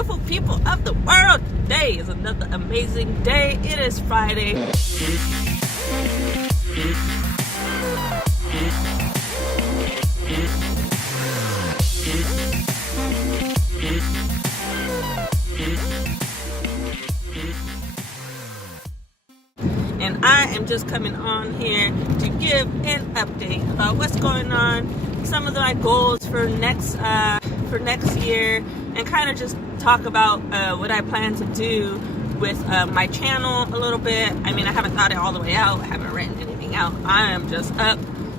beautiful people of the world. Today is another amazing day. It is Friday. And I am just coming on here to give an update about what's going on, some of my goals for next year, and kind of just talk about what I plan to do with my channel a little bit. I mean, I haven't thought it all the way out. I haven't written anything out. I am just up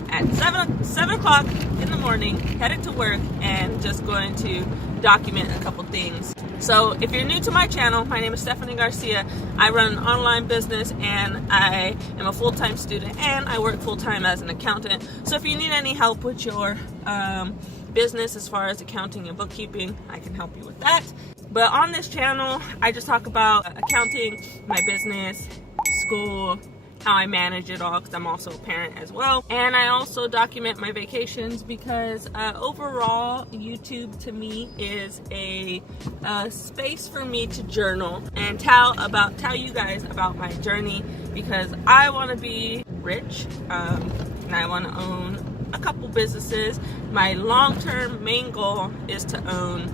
at 7 o'clock in the morning, headed to work, and just going to document a couple things. So if you're new to my channel, my name is Stephanie Garcia. I run an online business, and I am a full-time student, and I work full-time as an accountant. So if you need any help with your business as far as accounting and bookkeeping, I can help you with that. But on this channel, I just talk about accounting, my business, school, how I manage it all, because I'm also a parent as well. And I also document my vacations because overall, YouTube to me is a space for me to journal and tell you guys about my journey, because I want to be rich and I want to own a couple businesses. My long-term main goal is to own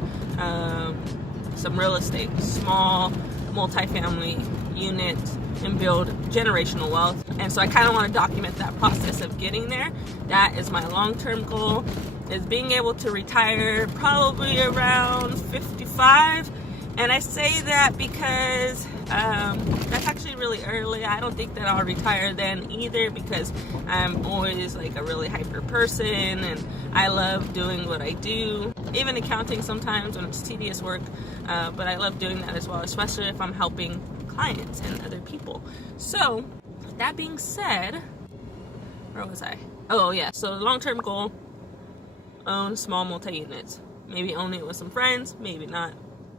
some real estate, small multifamily units, and build generational wealth. And so I kind of want to document that process of getting there. That is my long-term goal, is being able to retire probably around 55. And I say that because that's actually really early. I don't think that I'll retire then either, because I'm always like a really hyper person and I love doing what I do. Even accounting sometimes when it's tedious work, but I love doing that as well, especially if I'm helping clients and other people. So that being said, where was I? Oh yeah, so long-term goal, own small multi-units. Maybe own it with some friends, maybe not.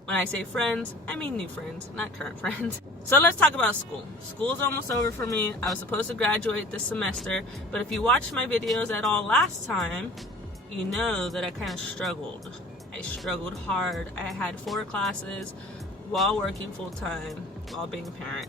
When I say friends, I mean new friends, not current friends. So let's talk about school. School's almost over for me. I was supposed to graduate this semester, but if you watched my videos at all last time, you know that I kind of struggled. I struggled hard. I had 4 classes while working full-time, while being a parent.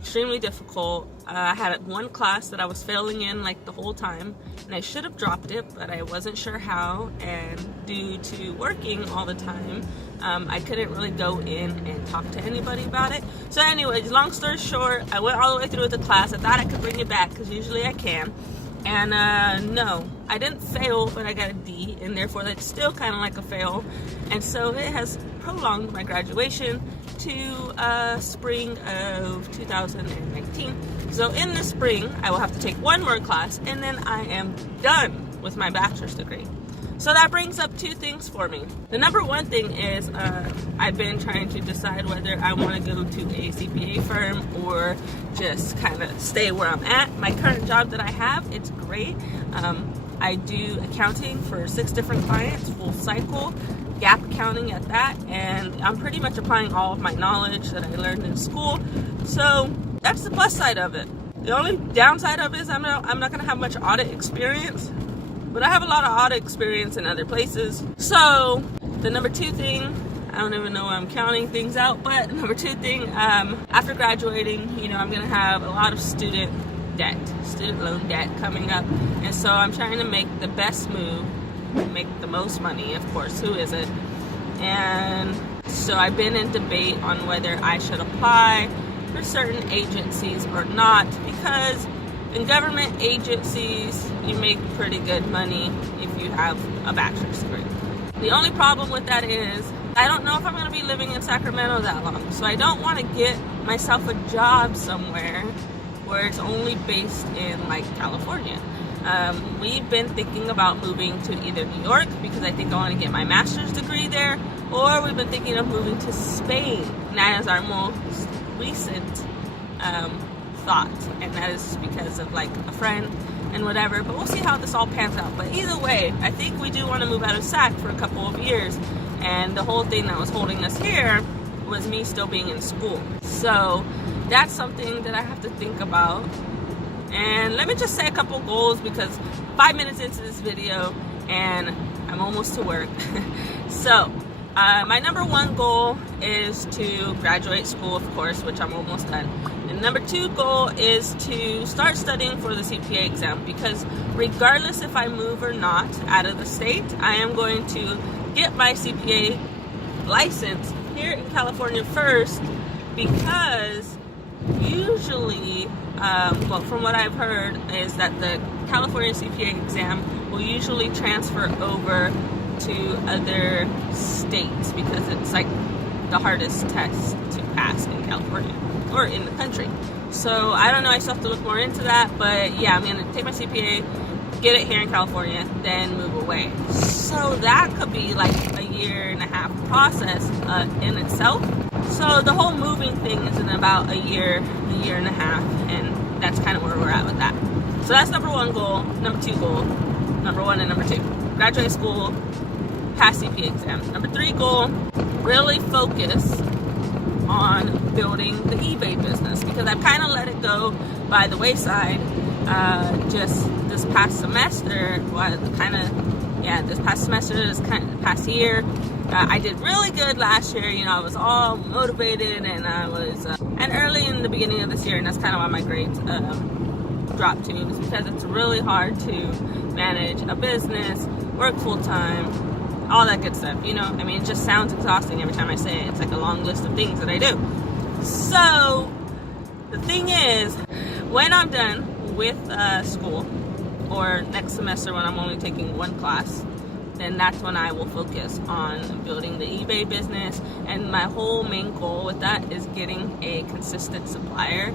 Extremely difficult. I had 1 class that I was failing in like the whole time, and I should have dropped it, but I wasn't sure how, and due to working all the time, I couldn't really go in and talk to anybody about it. So anyways, long story short, I went all the way through with the class. I thought I could bring it back, because usually I can. And no, I didn't fail, but I got a D, and therefore that's still kind of like a fail. And so it has prolonged my graduation to spring of 2019. So in the spring, I will have to take 1 more class, and then I am done with my bachelor's degree. So that brings up 2 things for me. The number 1 thing is I've been trying to decide whether I want to go to a CPA firm or just kind of stay where I'm at. My current job that I have, it's great. I do accounting for 6 different clients, full cycle, gap accounting at that, and I'm pretty much applying all of my knowledge that I learned in school. So that's the plus side of it. The only downside of it is I'm not going to have much audit experience. But I have a lot of audit experience in other places. So the number 2 thing, I don't even know why I'm counting things out, but number 2 thing, after graduating, I'm going to have a lot of student loan debt coming up. And so I'm trying to make the best move, make the most money, of course, who isn't? And so I've been in debate on whether I should apply for certain agencies or not, because in government agencies, you make pretty good money if you have a bachelor's degree. The only problem with that is I don't know if I'm going to be living in Sacramento that long. So I don't want to get myself a job somewhere where it's only based in like California. We've been thinking about moving to either New York, because I think I want to get my master's degree there, or we've been thinking of moving to Spain. And that is our most recent thought, and that is because of like a friend and whatever, but we'll see how this all pans out. But either way, I think we do want to move out of SAC for a couple of years, and the whole thing that was holding us here was me still being in school. So that's something that I have to think about. And let me just say a couple goals, because 5 minutes into this video and I'm almost to work. So My number one goal is to graduate school, of course, which I'm almost done. And number two goal is to start studying for the CPA exam, because regardless if I move or not out of the state, I am going to get my CPA license here in California first, because usually, well, from what I've heard, is that the California CPA exam will usually transfer over to other states, because it's like the hardest test to pass in California or in the country. So I don't know, I still have to look more into that, but yeah, I'm gonna take my CPA, get it here in California, then move away. So that could be like a 1.5-year process in itself. So the whole moving thing is in about a year and a half, and that's kind of where we're at with that. So that's number one goal. Number two goal, number one and number two, graduate school, pass CPA exams. Number three goal, really focus on building the eBay business, because I've kind of let it go by the wayside just this past semester. This past year, I did really good last year. You know, I was all motivated, and I was and early in the beginning of this year, and that's kind of why my grades dropped too, is because it's really hard to manage a business, work full-time, all that good stuff, you know. I mean, it just sounds exhausting every time I say it. It's like a long list of things that I do. So the thing is, when I'm done with school, or next semester when I'm only taking one class, then that's when I will focus on building the eBay business. And my whole main goal with that is getting a consistent supplier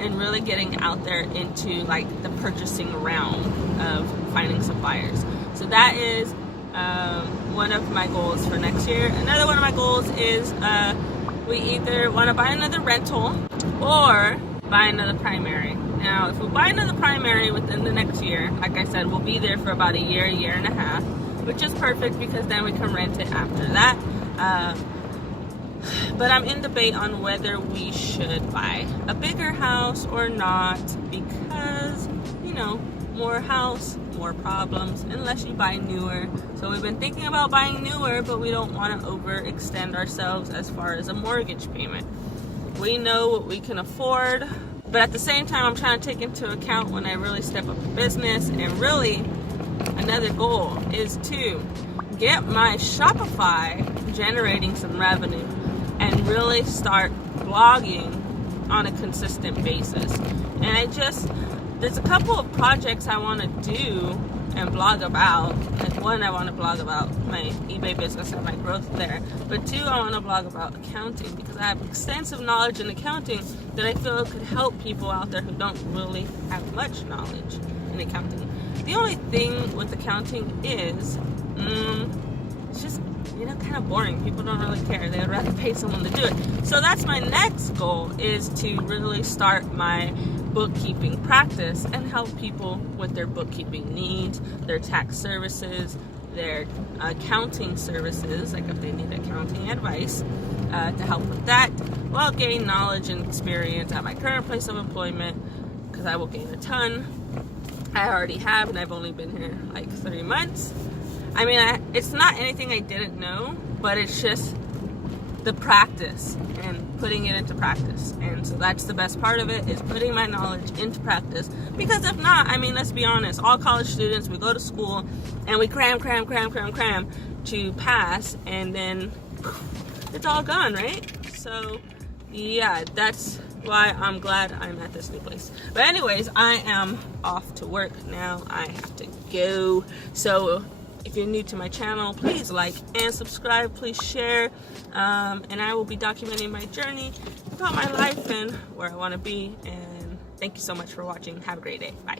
and really getting out there into like the purchasing realm of finding suppliers. So that is one of my goals for next year. Another one of my goals is we either want to buy another rental or buy another primary. Now, if we buy another primary within the next year, like I said, we'll be there for about a year and a half, which is perfect, because then we can rent it after that. But I'm in debate on whether we should buy a bigger house or not, because, you know, more house, more problems, unless you buy newer. So we've been thinking about buying newer, but we don't want to overextend ourselves as far as a mortgage payment. We know what we can afford, but at the same time, I'm trying to take into account when I really step up the business. And really, another goal is to get my Shopify generating some revenue and really start blogging on a consistent basis. And there's a couple of projects I want to do and blog about. Like, one, I want to blog about my eBay business and my growth there. But two, I want to blog about accounting, because I have extensive knowledge in accounting that I feel could help people out there who don't really have much knowledge in accounting. The only thing with accounting is, it's just, you know, kind of boring. People don't really care. They would rather pay someone to do it. So that's my next goal, is to really start my bookkeeping practice and help people with their bookkeeping needs, their tax services, their accounting services, like if they need accounting advice, to help with that, while gain knowledge and experience at my current place of employment, because I will gain a ton. I already have, and I've only been here like 3 months. I mean, it's not anything I didn't know, but it's just the practice and putting it into practice. And so that's the best part of it, is putting my knowledge into practice. Because if not, I mean, let's be honest, all college students, we go to school and we cram to pass, and then it's all gone, right? So yeah, that's why I'm glad I'm at this new place. But anyways, I am off to work now. I have to go. So if you're new to my channel, please like and subscribe, please share, and I will be documenting my journey about my life and where I want to be. And thank you so much for watching. Have a great day. Bye.